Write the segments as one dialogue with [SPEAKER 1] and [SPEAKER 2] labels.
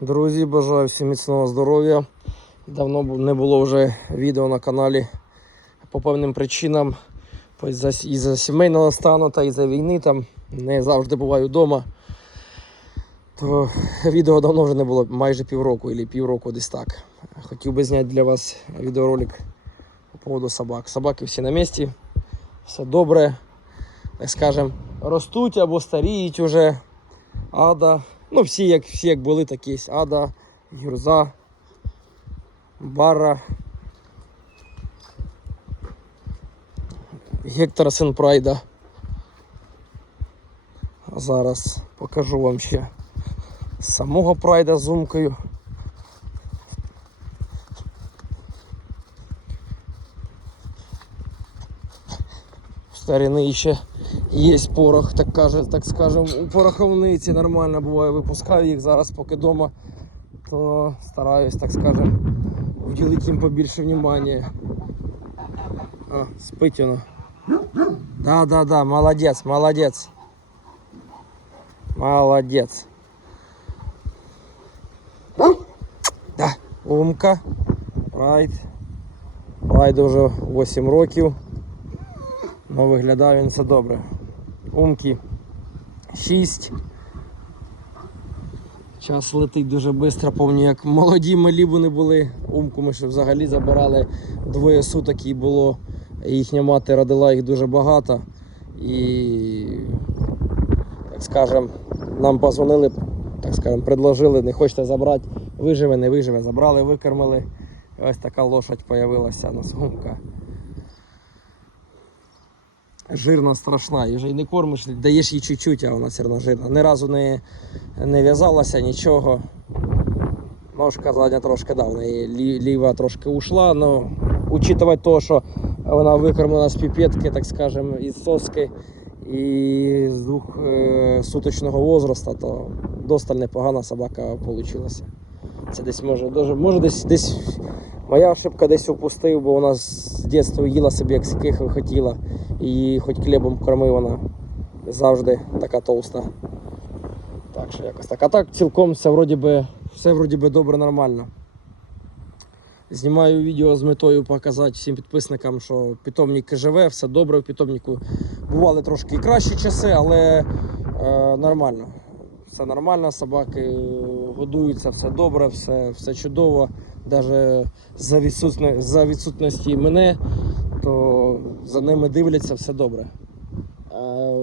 [SPEAKER 1] Друзі, бажаю всім міцного здоров'я. Давно не було вже відео на каналі по певним причинам. І за сімейного стану та і за війни там не завжди буваю вдома. То відео давно вже не було, майже півроку або півроку десь так. Хотів би зняти для вас відеоролик по поводу собак. Собаки всі на місці, все добре, так скажем, ростуть або старіють уже. Ада. Ну, всі як, всі як були, такі є. Ада, Гюрза, Бара. Гектора син Прайда. А зараз покажу вам ще самого Прайда з зумкою. В старини ще є порох, так каже, так скажем, у пороховниці нормально буває, випускаю їх зараз, поки вдома, то стараюсь, так скажем, вділити їм побільше внимання. А, спить воно. Да, да, да, молодець, молодець. Молодець. Да, умка. Райд. Райду вже 8 років. Ну, виглядає він все добре. Умки 6. Час летить дуже швидко, пам'ятаю, як молоді малі вони були. Умку ми ще взагалі забирали двоє суток і було. Їхня мати родила їх дуже багато. І, так скажем, нам позвонили, так скажем, предложили, не хочете забрати, виживе, не виживе. Забрали, викормили. І ось така лошадь з'явилася на сумка. Жирна, страшна, і вже й не кормиш, даєш їй чуть-чуть, а вона все одно жирна. Ні разу не, не в'язалася, нічого. Ножка задня трошки да, в лі- ліва трошки ушла, але учитывать то, що вона викормлена з піпетки, так скажем, із соски і з двох е, суточного возраста, то досталь непогана собака вийшла. Це десь може, може десь, десь моя ошибка десь упустив, бо вона з дитинства їла собі як ских хотіла. І хоч хлібом кормив вона завжди така товста. Так що якось так. А так цілком все вроді би, все вроді би добре, нормально. Знімаю відео з метою показати всім підписникам, що питомник живе, все добре в питомнику. Бували трошки кращі часи, але е, нормально. Все нормально, собаки годуються, все добре, все, все чудово. Навіть за, відсутне, за відсутності мене, то за ними дивляться, все добре. Е,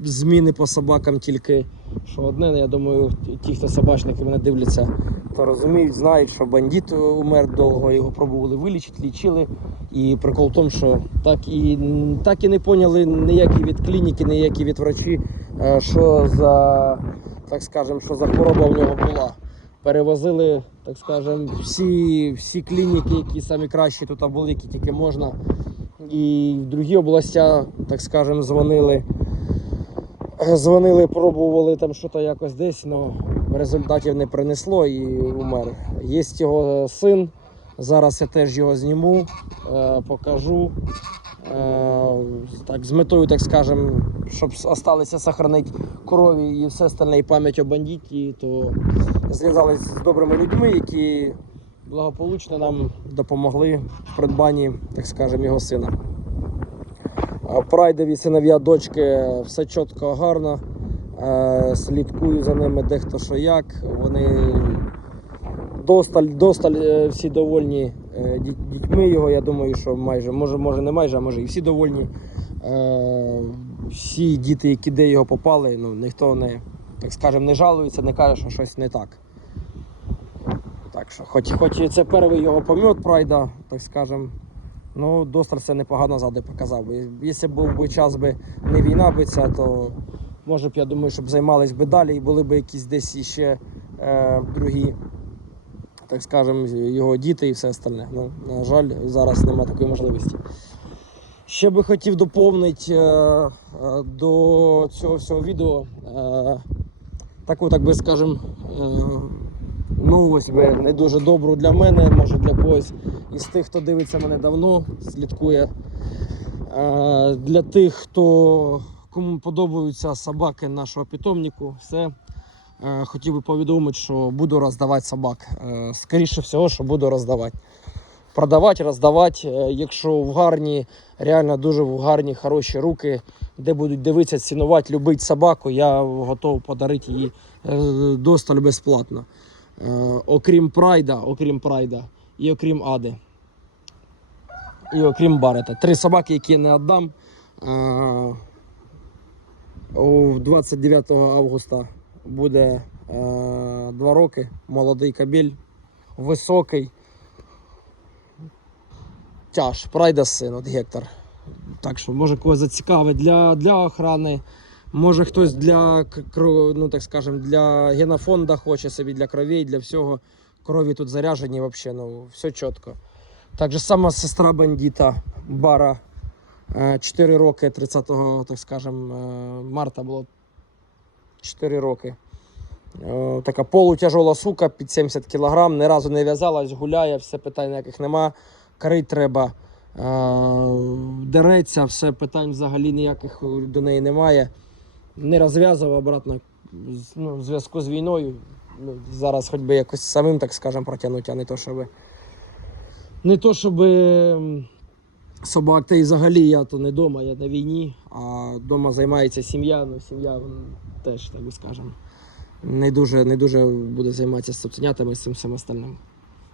[SPEAKER 1] зміни по собакам тільки що одне, я думаю, ті, хто собачники мене дивляться, то розуміють, знають, що бандит умер довго, його пробували вилічити, лічили. І прикол в тому, що так і, так і не поняли ніякі від клініки, ніякі від врачі, е, що за, так скажем, що за хвороба в нього була. Перевозили, так скажем, всі, всі клініки, які самі кращі тут були, які тільки можна. І в другі області, так скажем, дзвонили. Е, Дзвонили, пробували там щось якось десь, але результатів не принесло і умер. Є його син. Зараз я теж його зніму, е, покажу. Е, так, з метою, так скажем, щоб залишилося сохранити крові і все остальне, і пам'ять о бандиті, то зв'язалися з добрими людьми, які благополучно нам допомогли в придбанні, так скажем, його сина. Прайдові синов'я дочки все чітко, гарно. Е, Слідкую за ними дехто що як. Вони досталь, досталь е, всі довольні е, його. Я думаю, що майже, може, може не майже, а може і всі довольні. Е, Всі діти, які де його попали, ну, ніхто не, так скажем, не жалується, не каже, що щось не так. Так що, хоч, хоч це перший його помет прайда, так скажем, Ну, Достар це непогано ззаду показав. Якщо був би час би не війна би ця, то може б я думаю, щоб займались би далі і були б якісь десь іще е, другі, так скажемо, його діти і все остальне. Ну, на жаль, зараз немає такої можливості. Ще би хотів доповнити е, е, до цього всього відео е, таку, так би скажем, е, новость би не дуже добру для мене, може для когось із тих, хто дивиться мене давно, слідкує. Е, Для тих, хто кому подобаються собаки нашого питомнику, все хотів би повідомити, що буду роздавати собак. Е, Скоріше всього, що буду роздавати. Продавати, роздавати, е, якщо в гарні, реально дуже в гарні, хороші руки, де будуть дивитися, цінувати, любити собаку, я готов подарити її е, досталь безплатно. Е, Окрім прайда, окрім прайда і окрім Ади. І окрім Барета. Три собаки, які я не віддам. Е, 29 августа буде е, 2 роки. Молодий кабель, високий. Тяж, прайда син, от Гектор. Так що, може когось зацікавить для, для охрани. Може хтось для ну так скажем, для генофонда хоче собі, для кровей, для всього. Крові тут заряжені вообще, ну все чітко. Так же сама сестра бандита Бара. 4 роки, 30, так скажем, е, марта було 4 роки. Е, Така полутяжола сука під 70 кг, ні разу не в'язалась, гуляє, все питань ніяких нема. Крить треба, е, дереться, все питань взагалі ніяких до неї немає. Не розв'язував обратно ну, в зв'язку з війною. Ну, зараз хоч би якось самим, так скажем, протягнути, а не то, щоб. Не то, щоб собак, та й взагалі я то не вдома, я на війні, а вдома займається сім'я, ну сім'я теж, так би скажемо, не дуже, не дуже буде займатися з і цим всім остальним.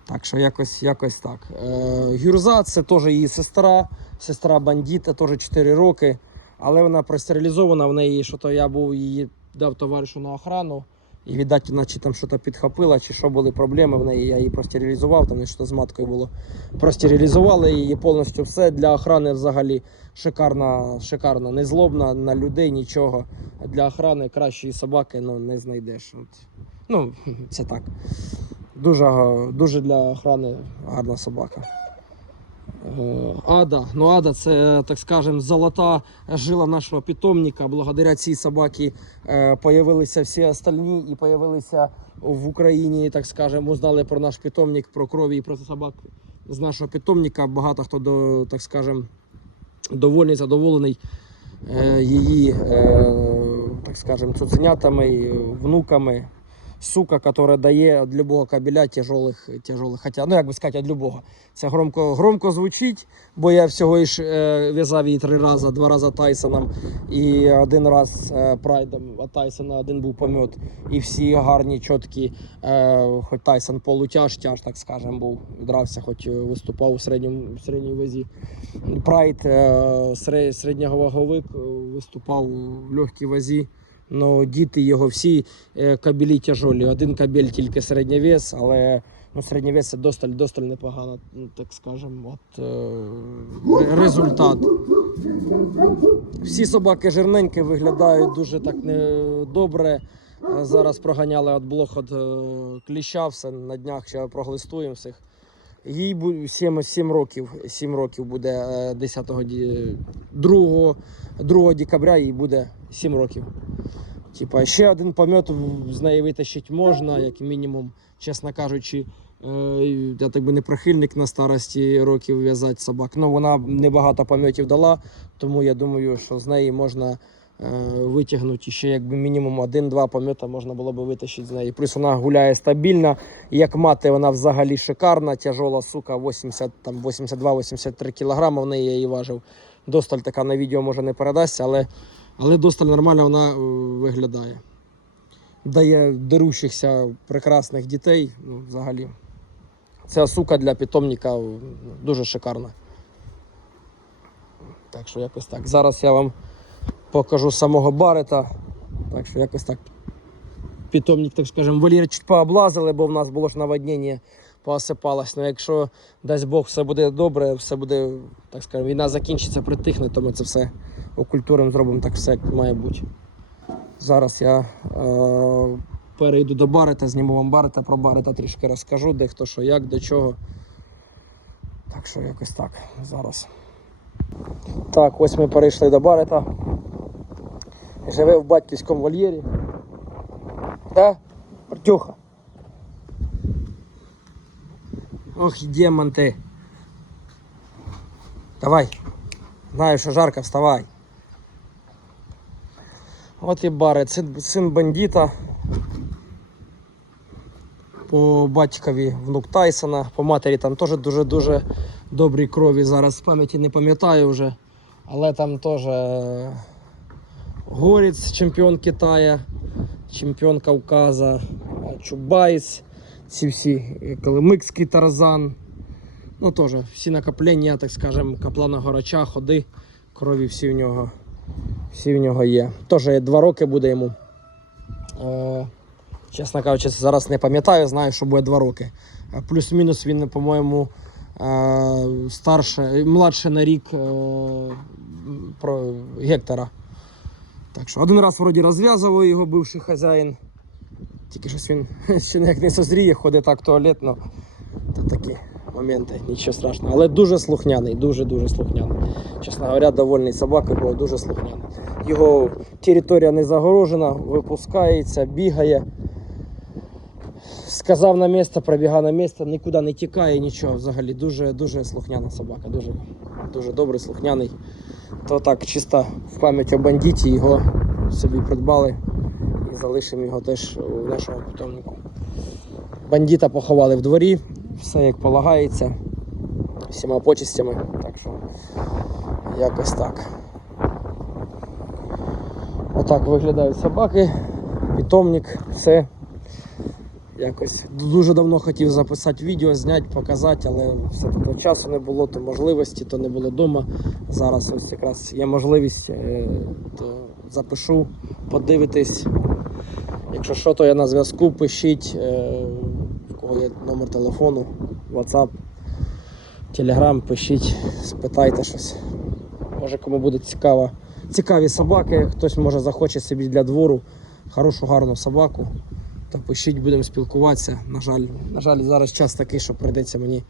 [SPEAKER 1] Так що якось, якось так. Е, Гюрза це теж її сестра, сестра бандита, теж 4 роки. Але вона простерилізована, в неї що то я був її дав товаришу на охрану. І віддать, наче там щось підхопила, чи що були проблеми в неї, я її простерилізував, там що з маткою було. Простерилізували її повністю все для охрани взагалі шикарна, шикарна, не злобна на людей, нічого. Для охрани кращої собаки ну, не знайдеш. От. Ну, це так. Дуже, дуже для охрани гарна собака. Е, Ада. Ну, Ада це, так скажем, золота жила нашого питомника. Благодаря цій собаці е, появилися всі остальні і появилися в Україні, так скажем, узнали про наш питомник, про крові і про собак з нашого питомника. Багато хто до, так скажем, довольний, задоволений е, її, так скажем, цуценятами, внуками. Сука, яка дає від любого кабеля тяжелих, тяжелих. Хоча, ну як би сказати, від любого. Це громко, громко звучить, бо я всього ж е, в'язав її три рази, два рази Тайсоном і один раз е, прайдом, а Тайсона один був помет. І всі гарні, чіткі, е, хоч Тайсон полутяж, тяж, так скажемо, був. Дрався, хоч виступав у середньому, середній вазі. Прайд е, серед- середньоваговик е, виступав в легкій вазі. Ну, діти його всі е, кабелі тяжолі. Один кабель тільки середньовес, але ну, середньовес це досталь, досталь непогано, ну, так скажемо. От, е, результат. Всі собаки жирненькі виглядають дуже так не добре. Е, Зараз проганяли від блох від е, кліща, все на днях ще проглистуємо всіх. Їй 7, 7 років, 7 років буде е, 10 2, 2 декабря їй буде 7 років. Типа, ще один помет з неї витащити можна, як мінімум, чесно кажучи. Е, Я так би не прихильник на старості років в'язати собак. Ну, вона небагато пометів дала, тому я думаю, що з неї можна витягнути ще якби мінімум один-два помета можна було би витащити з неї. Плюс вона гуляє стабільно. Як мати, вона взагалі шикарна, тяжола сука, 82-83 кілограми в неї я її важив. Досталь така на відео може не передасться, але, але досталь нормально вона е, виглядає. Дає дерущихся прекрасних дітей. Ну, взагалі. Ця сука для питомника ну, дуже шикарна. Так що якось так. Зараз я вам покажу самого барета. Так що якось так. Питомник, так скажемо, вольєр чуть пооблазили, бо в нас було ж наводнення, поосипалось. Ну якщо дасть Бог все буде добре, все буде, так скажемо, війна закінчиться, притихне, то ми це все окультуримо, зробимо так все, як має бути. Зараз я е, перейду до барета, зніму вам барета, про барета трішки розкажу, де хто що, як, до чого. Так що якось так зараз. Так, ось ми перейшли до барета. Живе в батьківському вольєрі. Да? Артюха. Ох, і демон ти. Давай. Знаю, що жарко, вставай. От і барет, син, бандита. По батькові внук Тайсона, по матері там теж дуже-дуже добрі крові. Зараз з пам'яті не пам'ятаю вже. Але там теж е, чемпіон Китая, чемпіон Кавказа, е, Чубайс, ці всі е, Калимикський Тарзан. Ну теж всі накоплення, так скажемо, Каплана Горача, ходи, крові всі в нього, всі в нього є. Теж два роки буде йому. Е, чесно кажучи, зараз не пам'ятаю, знаю, що буде два роки. Е, Плюс-мінус він, по-моєму, е, старше, младше на рік е, про Гектора. Так що один раз вроді розв'язував його бивший хазяїн. Тільки щось він ще ніяк не созріє, ходить так в туалет, ну такі моменти, нічого страшного. Але дуже слухняний, дуже-дуже слухняний. Чесно говоря, довольний собакою, бо дуже слухняний. Його територія не загорожена, випускається, бігає. Сказав на місце, пробігав на місце, нікуди не тікає, нічого взагалі. Дуже, дуже слухняна собака, дуже, дуже добрий, слухняний. То так, чисто в пам'ять о бандиті його собі придбали і залишимо його теж у нашому питомнику. Бандита поховали в дворі, все як полагається, всіма почистями. Так що якось так. Отак виглядають собаки, питомник, все. Якось дуже давно хотів записати відео, зняти, показати, але все то часу не було, то можливості, то не було вдома. Зараз ось якраз є можливість, е, то запишу, подивитись. Якщо що, то я на зв'язку, пишіть, е, в кого є номер телефону, WhatsApp, Telegram, пишіть, спитайте щось. Може кому буде цікаво. Цікаві собаки, хтось може захоче собі для двору хорошу гарну собаку. То пишіть, будемо спілкуватися. На жаль, на жаль, зараз час такий, що прийдеться мені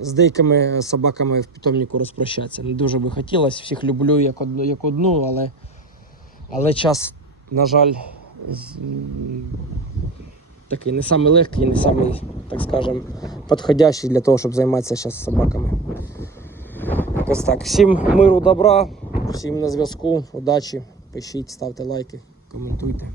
[SPEAKER 1] з деякими собаками в питомнику розпрощатися. Не дуже би хотілося, всіх люблю як одну, як одну але, але час, на жаль, такий не самий легкий, не самий, так скажем, підходящий для того, щоб займатися зараз собаками. Якось так. Всім миру, добра, всім на зв'язку, удачі, пишіть, ставте лайки, коментуйте.